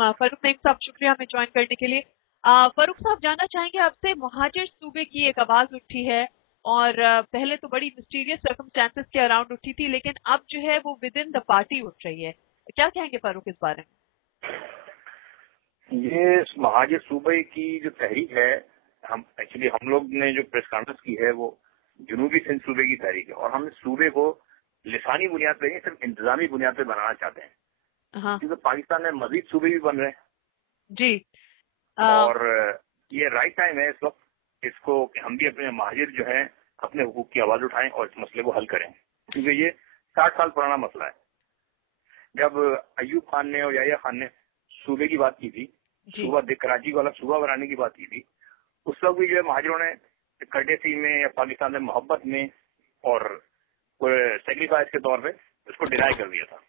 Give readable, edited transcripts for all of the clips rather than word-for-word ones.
फारूक नईम साहब, शुक्रिया हमें ज्वाइन करने के लिए। फारूक साहब, जानना चाहेंगे आपसे, महाजिर सूबे की एक आवाज उठी है और पहले तो बड़ी मिस्टीरियस सर्कमस्टेंसेस के अराउंड उठी थी, लेकिन अब जो है वो विद इन द पार्टी उठ रही है। क्या कहेंगे फारूक इस बारे में? ये महाजिर सूबे की जो तहरीक है, हम लोग ने जो प्रेस कॉन्फ्रेंस की है वो जनूबी सिंध सूबे की तहरीक है, और हम इस सूबे को लिसानी बुनियाद पर नहीं सिर्फ इंतजामी बुनियाद पर बनाना चाहते हैं। हाँ क्योंकि पाकिस्तान में मजीद सूबे भी बन रहे हैं जी। और ये राइट टाइम है इस वक्त इसको कि हम भी अपने महाजिर जो है अपने हुकूक की आवाज उठाएं और इस मसले को हल करें, क्योंकि ये 60 साल पुराना मसला है। जब अयूब खान ने और याहिया खान ने सूबे की बात की थी, सूबा कराची को अलग सूबा बनाने की बात की थी, उस वक्त भी जो है महाजिरों ने कर्टेसी में या पाकिस्तान में मोहब्बत में और सेक्रीफाइस के तौर पे उसको डिनाई कर दिया था।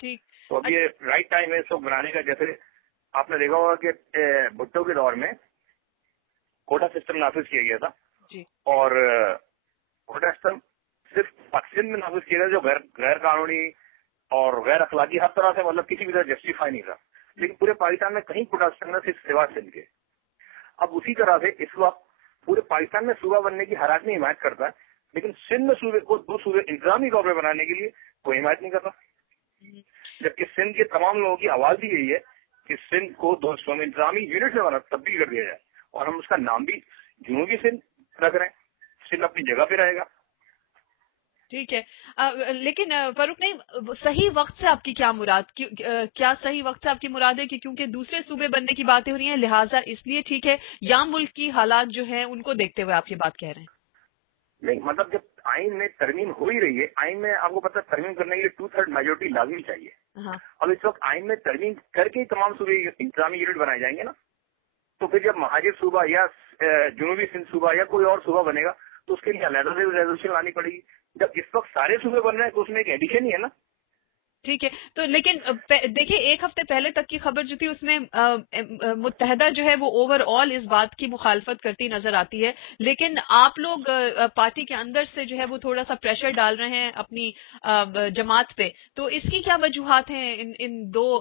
ठीक, तो अब ये राइट टाइम है इसको बनाने का। जैसे आपने देखा होगा कि भुट्टो के दौर में कोटा सिस्टम नाफिज किया गया था जी। और कोटा सिस्टम सिर्फ सिंध में नाफिज किया गया जो गैर कानूनी और गैर अखलाकी हर तरह से, मतलब किसी भी तरह जस्टिफाई नहीं था, लेकिन पूरे पाकिस्तान में कहीं कोटा सिस्टम में सिर्फ सिवा सिंध के। अब उसी तरह से इस वक्त पूरे पाकिस्तान में सूबा बनने की हर आदमी हिमायत करता है, लेकिन सिंध में सूबे को दो सूबे इंतजामी तौर पर बनाने के लिए कोई हिमायत नहीं करता, जबकि सिंध के तमाम लोगों की आवाज ही यही है कि सिंध को दो इंतजामी यूनिट में बना तब्दील कर दिया जाए, और हम उसका नाम भी जनूबी सिंध रख रहे हैं। सिंध अपनी जगह पे रहेगा। ठीक है, लेकिन फारूक नहीं, सही वक्त से आपकी क्या मुराद, क्या सही वक्त से आपकी मुराद है कि क्योंकि दूसरे सूबे बनने की बातें हो रही हैं लिहाजा इसलिए ठीक है, या मुल्क की हालात जो हैं उनको देखते हुए आप ये बात कह रहे हैं? नहीं, मतलब जब आइन में तरमीम हो ही रही है, आइन में आपको पता है तरमीम करने के लिए 2/3 मेजोरिटी लाजमी चाहिए। हाँ। अब इस वक्त आइन में तरमीम करके ही तमाम सूबे इंतजामी यूनिट बनाए जाएंगे ना, तो फिर जब महाजिर सूबा या जनूबी सिंध सूबा या कोई और सूबा बनेगा तो उसके लिए अलग से रेजोल्यूशन लानी पड़ेगी। जब इस वक्त सारे सूबे बन रहे हैं तो उसमें एक एडिशन ही है ना। ठीक है, तो लेकिन देखिए, एक हफ्ते पहले तक की खबर जो थी उसमें मुत्तहदा जो है वो ओवरऑल इस बात की मुखालफत करती नजर आती है, लेकिन आप लोग पार्टी के अंदर से जो है वो थोड़ा सा प्रेशर डाल रहे हैं अपनी जमात पे, तो इसकी क्या वजूहात हैं? इन दो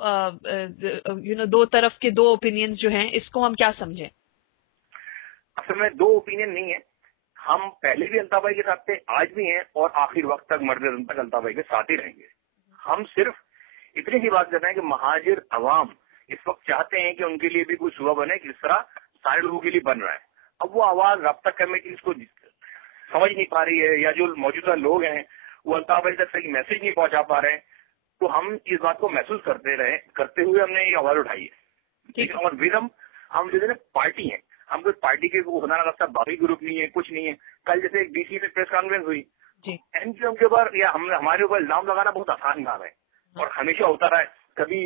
दो तरफ के दो ओपिनियंस जो हैं, इसको हम क्या समझें? असल में दो ओपिनियन नहीं है, हम पहले भी अल्ताफ भाई के साथ थे, आज भी हैं और आखिर वक्त तक मरते दम तक अल्ताफ भाई के साथ ही रहेंगे। हम सिर्फ इतनी ही बात करते हैं कि महाजिर अवाम इस वक्त चाहते हैं कि उनके लिए भी कोई सूबा बने जिस तरह सारे लोगों के लिए बन रहा है। अब वो आवाज राब्ता कमेटी इसको समझ नहीं पा रही है, या जो मौजूदा लोग हैं वो अल्ताफ भाई तक सही मैसेज नहीं पहुंचा पा रहे हैं, तो हम इस बात को महसूस करते हुए हमने ये आवाज उठाई है। ठीक है, और विदम हम जो है पार्टी है, हम कोई पार्टी के खुदा ना खास्ता बागी ग्रुप नहीं है, कुछ नहीं है। कल जैसे एक डीसी में प्रेस कॉन्फ्रेंस हुई, एमक्यूएम के ऊपर या हमारे ऊपर इल्जाम लगाना बहुत आसान काम है और हमेशा होता रहा है। कभी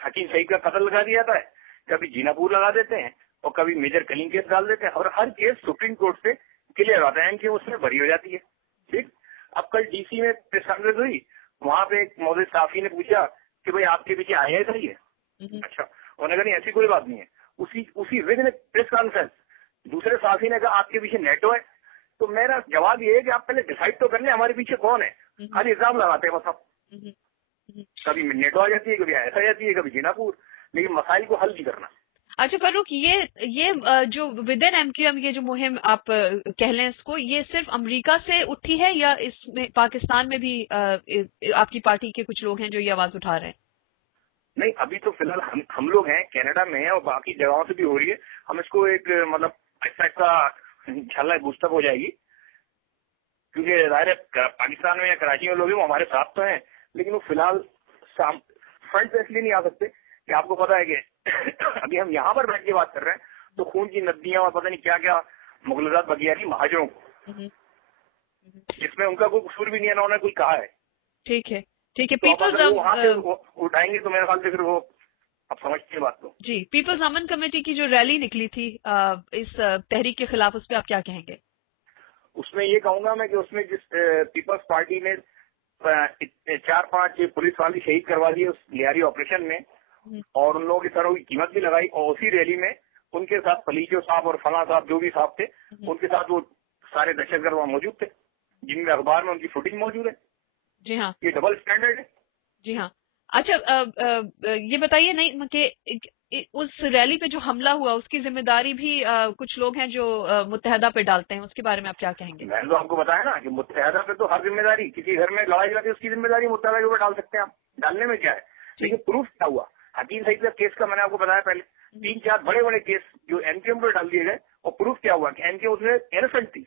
हकीम सईद का कत्ल लगा दिया जाता है, कभी जीनापुर लगा देते हैं और कभी मेजर कलीम केस डाल देते हैं, और हर केस सुप्रीम कोर्ट से क्लियर आता है कि उसमें बरी हो जाती है। ठीक, अब कल डीसी में प्रेस कॉन्फ्रेंस हुई, वहां पे एक मौजूद साफी ने पूछा कि भाई आपके पीछे आया सही है? अच्छा, उन्होंने कहा नहीं ऐसी कोई बात नहीं है। उसी विद प्रेस कॉन्फ्रेंस दूसरे साथी ने कहा आपके पीछे नेटो है। तो मेरा जवाब ये है कि आप पहले डिसाइड तो कर लें हमारे पीछे कौन है। खाली इल्जाम लगाते हैं बस आप। कभी नेटो आ जाती है, कभी ऐसा आ जाती है, कभी जीनापुर, लेकिन मसाइल को हल नहीं करना। अच्छा फारूक, ये जो विद इन एमक्यूएम ये जो मुहिम आप कह लें इसको, ये सिर्फ अमेरिका से उठी है या इसमें पाकिस्तान में भी आपकी पार्टी के कुछ लोग हैं जो ये आवाज उठा रहे हैं? नहीं, अभी तो फिलहाल हम लोग हैं, कनाडा में हैं और बाकी जगहों से भी हो रही है। हम इसको एक मतलब ऐसा इंशाल्लाह बूस्टअप हो जाएगी, क्योंकि जाहिर है पाकिस्तान में या कराची में लोग हैं वो हमारे साथ तो हैं, लेकिन वो फिलहाल फ्रंट पे इसलिए नहीं आ सकते कि आपको पता है कि अभी हम यहाँ पर बैठ के बात कर रहे हैं तो खून की नदियां और पता नहीं क्या क्या मुगलजात बगिया रही महाजरों को, जिसमें उनका कोई कसूर भी नहीं है, ना उन्होंने कोई कहा है। ठीक है, ठीक है। पीपल्स उठाएंगे तो मेरे ख्याल से फिर वो आप समझते हैं बात को। जी, पीपल्स अमन कमेटी की जो रैली निकली थी इस तहरीक के खिलाफ, उस पर आप क्या कहेंगे? उसमें ये कहूंगा मैं कि उसमें जिस पीपल्स पार्टी ने 4-5 पुलिस वाले शहीद करवा दिए उस लियारी ऑपरेशन में, और उन लोगों की सरों की कीमत भी लगाई, और उसी रैली में उनके साथ पलीजो साहब और फला साहब जो भी साहब थे उनके साथ वो सारे दहशतगर्द वहां मौजूद थे, जिनमें अखबार में उनकी फुटेज मौजूद है। जी हाँ, ये डबल स्टैंडर्ड है। जी हाँ, اچھا یہ بتائیے نہیں کہ اس ریلی پہ جو حملہ ہوا اس کی ذمہ داری بھی کچھ لوگ ہیں جو متحدہ پہ ڈالتے ہیں، اس کے بارے میں آپ کیا کہیں گے؟ میں نے تو آپ کو بتایا نا کہ متحدہ پہ تو ہر ذمہ داری، کسی گھر میں لڑائی جاتی ہے اس کی ذمہ داری متحدہ کے اوپر ڈال سکتے ہیں آپ، ڈالنے میں کیا ہے؟ لیکن پروف کیا ہوا؟ حکیم سعید کا کیس کا میں نے آپ کو بتایا پہلے، 3-4 بڑے بڑے کیس جو این کے پر ڈال دیے گئے، اور پروف کیا ہوا کہ این کے اس میں انوسنٹ تھی،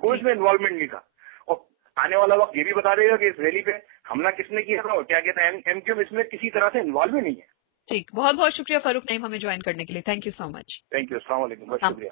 کوئی اس میں انوالومنٹ نہیں تھا. اور آنے والا وقت یہ بھی بتا دے گا کہ اس ریلی پہ حملہ کس نے کیا تھا اور کیا کہتے ہیں ایم کیو اس میں کسی طرح سے انوالو ہی نہیں ہے. ٹھیک، بہت بہت شکریہ فاروق نعیم ہمیں جوائن کرنے کے لیے. Thank you so much. Thank you, السلام علیکم، بہت شکریہ.